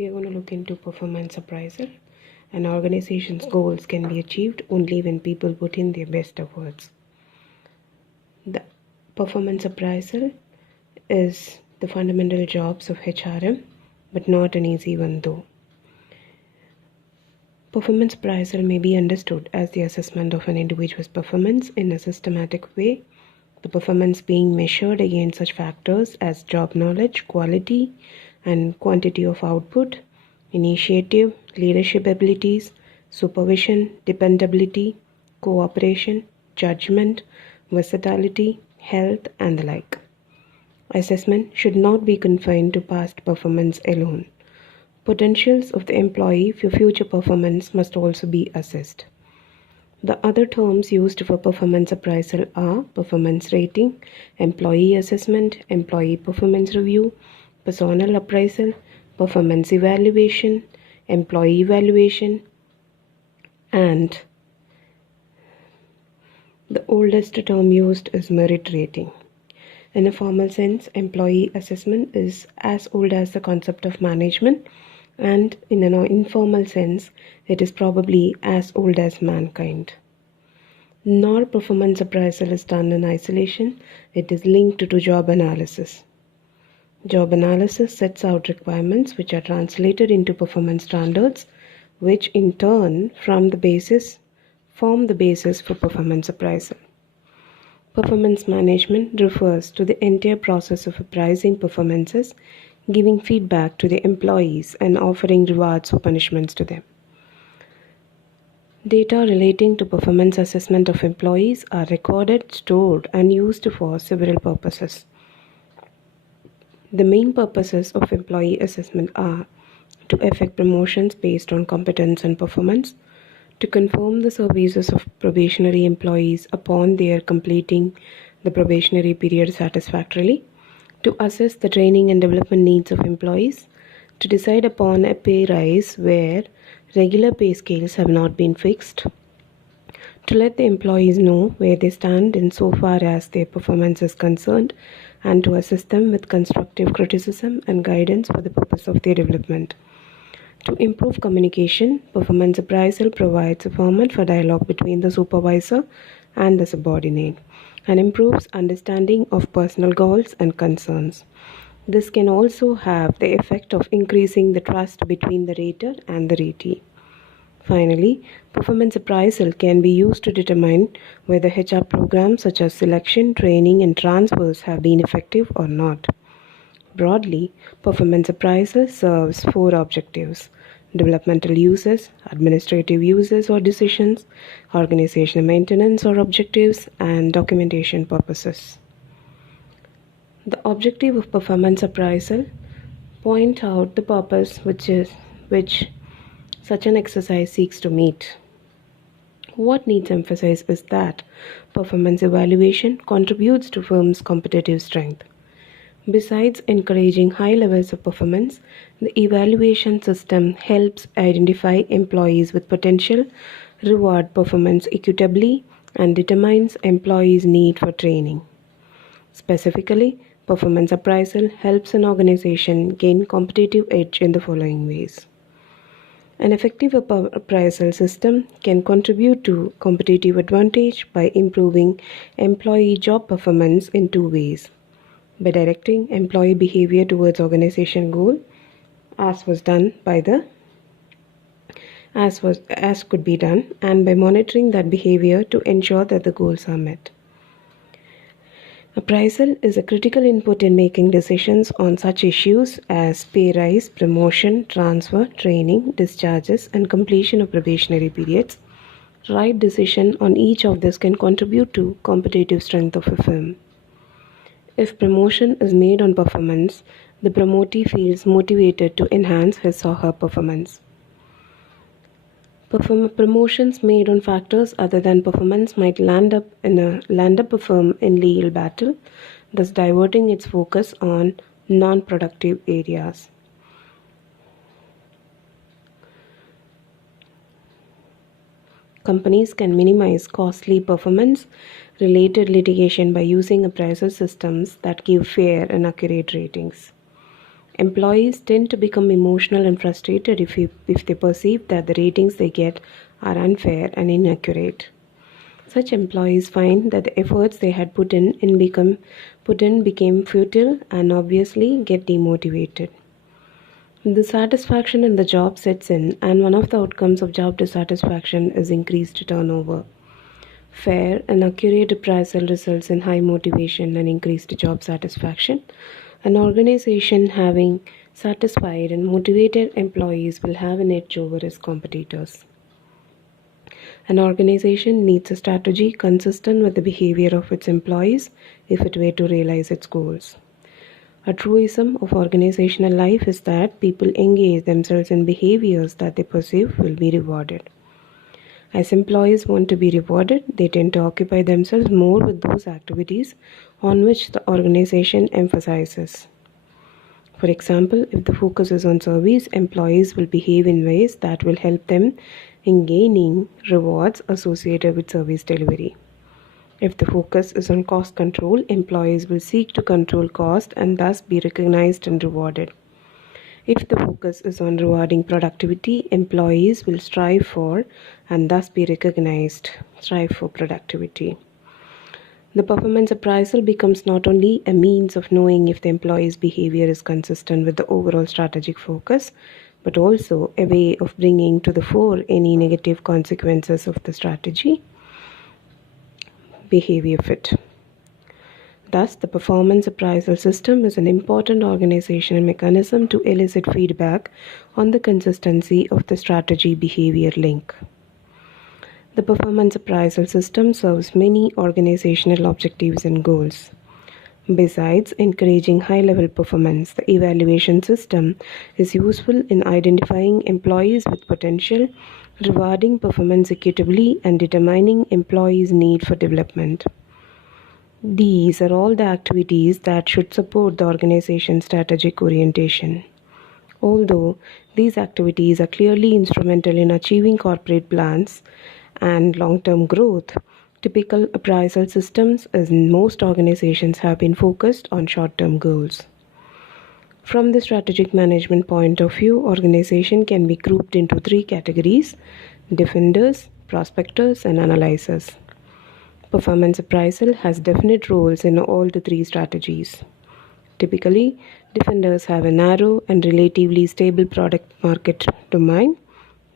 we are going to look into performance appraisal. An organization's goals can be achieved only when people put in their best efforts. The performance appraisal is the fundamental jobs of HRM, but not an easy one though. Performance appraisal may be understood as the assessment of an individual's performance in a systematic way, the performance being measured against such factors as job knowledge, quality, and quantity of output, initiative, leadership abilities, supervision, dependability, cooperation, judgment, versatility, health, and the like. Assessment should not be confined to past performance alone. Potentials of the employee for future performance must also be assessed. The other terms used for performance appraisal are performance rating, employee assessment, employee performance review, personnel appraisal, performance evaluation, employee evaluation, and the oldest term used is merit rating. In a formal sense, employee assessment is as old as the concept of management, and in an informal sense, it is probably as old as mankind. Nor performance appraisal is done in isolation, it is linked to job analysis. Job analysis sets out requirements which are translated into performance standards, which in turn form the basis for performance appraisal. Performance management refers to the entire process of appraising performances, giving feedback to the employees, and offering rewards or punishments to them. Data relating to performance assessment of employees are recorded, stored, and used for several purposes. The main purposes of employee assessment are to effect promotions based on competence and performance, to confirm the services of probationary employees upon their completing the probationary period satisfactorily, to assess the training and development needs of employees, to decide upon a pay rise where regular pay scales have not been fixed, to let the employees know where they stand in so far as their performance is concerned, and to assist them with constructive criticism and guidance for the purpose of their development. To improve communication, performance appraisal provides a format for dialogue between the supervisor and the subordinate and improves understanding of personal goals and concerns. This can also have the effect of increasing the trust between the rater and the ratee. Finally, performance appraisal can be used to determine whether HR programs such as selection, training, and transfers have been effective or not. Broadly, performance appraisal serves four objectives: developmental uses, administrative uses or decisions, organizational maintenance or objectives, and documentation purposes. The objective of performance appraisal point out the purpose which such an exercise seeks to meet. What needs emphasis is that performance evaluation contributes to firms' competitive strength. Besides encouraging high levels of performance, the evaluation system helps identify employees with potential, reward performance equitably, and determines employees' need for training. Specifically, performance appraisal helps an organization gain competitive edge in the following ways. An effective appraisal system can contribute to competitive advantage by improving employee job performance in two ways: by directing employee behavior towards organization goal, as could be done, and by monitoring that behavior to ensure that the goals are met. Appraisal is a critical input in making decisions on such issues as pay rise, promotion, transfer, training, discharges, and completion of probationary periods. Right decision on each of this can contribute to competitive strength of a firm. If promotion is made on performance, the promotee feels motivated to enhance his or her performance. Promotions made on factors other than performance might land up a firm in legal battle, thus diverting its focus on non-productive areas. Companies can minimize costly performance-related litigation by using appraisal systems that give fair and accurate ratings. Employees tend to become emotional and frustrated if they perceive that the ratings they get are unfair and inaccurate. Such employees find that the efforts they had put in became futile and obviously get demotivated. The satisfaction in the job sets in, and one of the outcomes of job dissatisfaction is increased turnover. Fair and accurate appraisal results in high motivation and increased job satisfaction. An organization having satisfied and motivated employees will have an edge over its competitors. An organization needs a strategy consistent with the behavior of its employees if it were to realize its goals. A truism of organizational life is that people engage themselves in behaviors that they perceive will be rewarded. As employees want to be rewarded, they tend to occupy themselves more with those activities on which the organization emphasizes. For example, if the focus is on service, employees will behave in ways that will help them in gaining rewards associated with service delivery. If the focus is on cost control, employees will seek to control cost and thus be recognized and rewarded. If the focus is on rewarding productivity, employees will strive for and thus be recognized, strive for productivity. The performance appraisal becomes not only a means of knowing if the employee's behavior is consistent with the overall strategic focus, but also a way of bringing to the fore any negative consequences of the strategy behavior fit. Thus, the performance appraisal system is an important organizational mechanism to elicit feedback on the consistency of the strategy behavior link. The performance appraisal system serves many organizational objectives and goals. Besides encouraging high-level performance, the evaluation system is useful in identifying employees with potential, rewarding performance equitably, and determining employees' need for development. These are all the activities that should support the organization's strategic orientation. Although these activities are clearly instrumental in achieving corporate plans and long-term growth, typical appraisal systems in most organizations have been focused on short-term goals. From the strategic management point of view, organization can be grouped into three categories: defenders, prospectors, and analyzers. Performance appraisal has definite roles in all the three strategies. Typically, defenders have a narrow and relatively stable product market domain.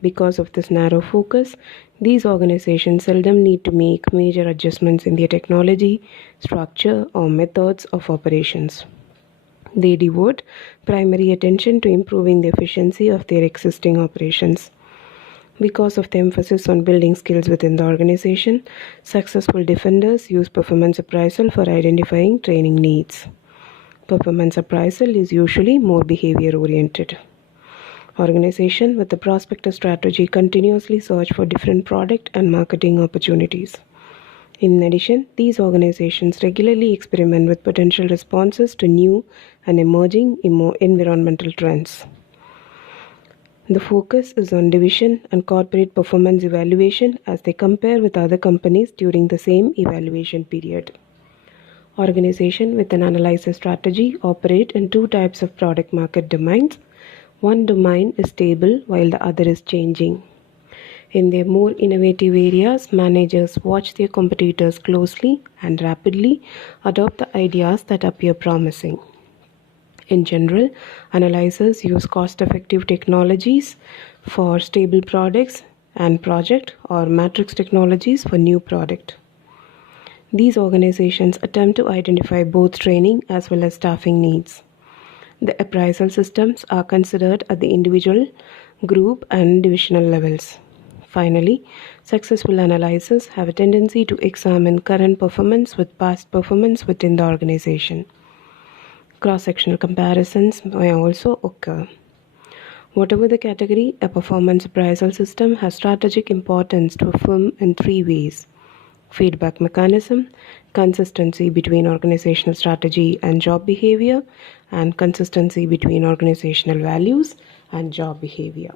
Because of this narrow focus, these organizations seldom need to make major adjustments in their technology, structure, or methods of operations. They devote primary attention to improving the efficiency of their existing operations. Because of the emphasis on building skills within the organization, successful defenders use performance appraisal for identifying training needs. Performance appraisal is usually more behavior-oriented. Organization with the prospector strategy continuously search for different product and marketing opportunities. In addition, these organizations regularly experiment with potential responses to new and emerging environmental trends. The focus is on division and corporate performance evaluation as they compare with other companies during the same evaluation period. Organizations with an analyzer strategy operate in two types of product market domains. One domain is stable while the other is changing. In their more innovative areas, managers watch their competitors closely and rapidly adopt the ideas that appear promising. In general, analyzers use cost-effective technologies for stable products and project or matrix technologies for new product. These organizations attempt to identify both training as well as staffing needs. The appraisal systems are considered at the individual, group, and divisional levels. Finally, successful analyzers have a tendency to examine current performance with past performance within the organization. Cross-sectional comparisons may also occur. Whatever the category, a performance appraisal system has strategic importance to a firm in three ways: feedback mechanism, consistency between organizational strategy and job behavior, and consistency between organizational values and job behavior.